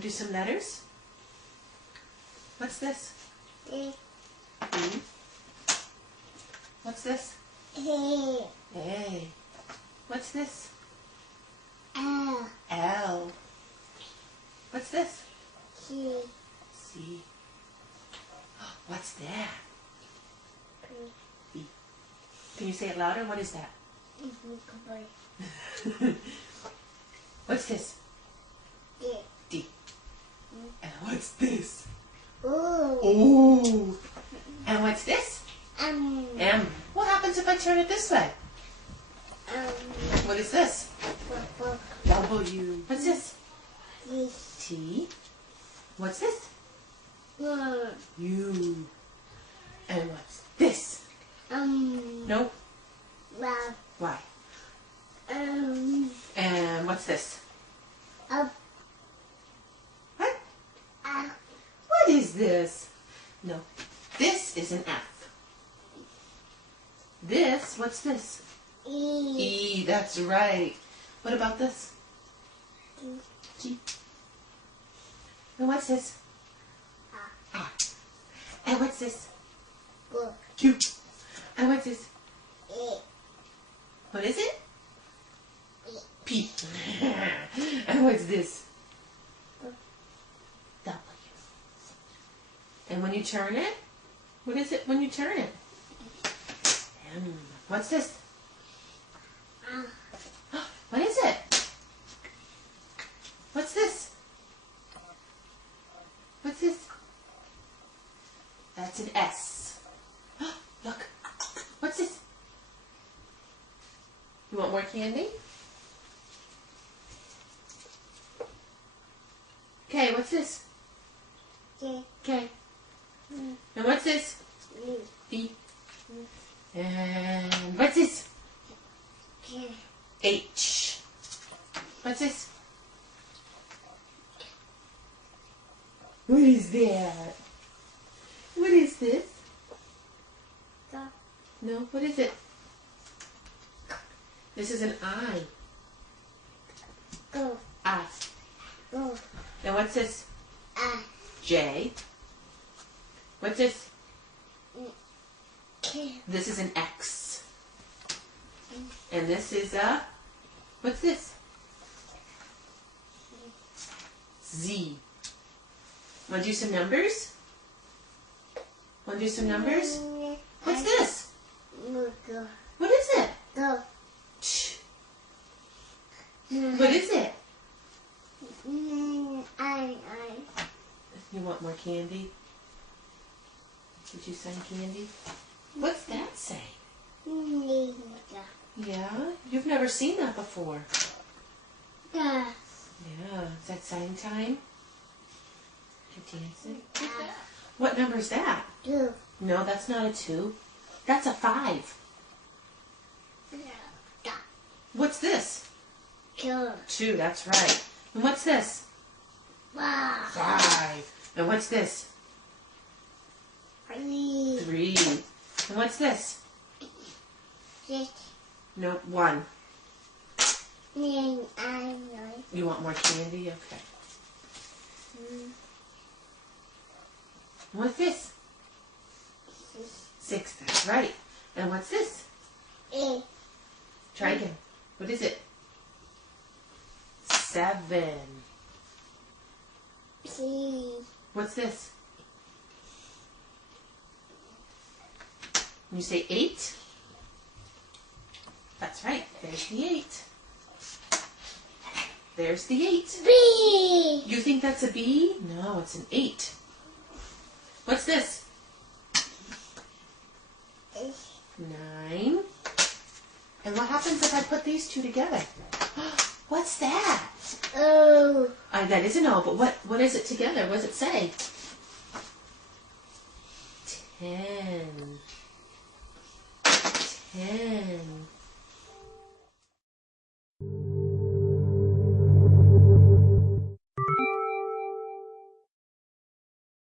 Do some letters. What's this? E. E. What's this? E. A. What's this? L. L. What's this? C. C. What's that? B. Can you say it louder? What is that? What's this? D. D. And what's this? Ooh. Ooh. And what's this? M. M. What happens if I turn it this way? What is this? W. What's this? D. T. What's this? U. U. And what's this? Nope. Love. Y. And what's this? Up. What? What is this? No. This is an F. This, what's this? E. E, that's right. What about this? G. And what's this? R. And what's this? G. Q. And what's this? E. What is it? E. P. And what's this? W. And when you turn it, what is it when you turn it? M. What's this? What is it? What's this? What's this? That's an S. Look. What's this? You want more candy? Okay, what's this? J. Okay. And what's this? E. B. And what's this? K. H. What's this? What is that? What is this? G. No, what is it? This is an I. Go. I. Go. Now what's this? A. J. What's this? K. This is an X. And this is a, what's this? Z. Want to do some numbers? Want to do some numbers? What's this? Go. What is it? Go. Shh. What is it? I. You want more candy? Did you sign candy? What's that say? Yeah, you've never seen that before. Yeah. Yeah, is that sign time? You're dancing. What number is that? 2. No, that's not a 2. That's a 5. What's this? 2. 2, that's right. And what's this? 5. And what's this? 3. 3. And what's this? 6. No, 1. 9. You want more candy? Okay. And what's this? 6, that's right. And what's this? 8. Try again. What is it? 7. C. What's this? You say 8? That's right. There's the 8. There's the 8. B. You think that's a B? No, it's an 8. What's this? 9. And what happens if I put these two together? What's that? O. That is an O, but what is it together? What does it say? 10. 10.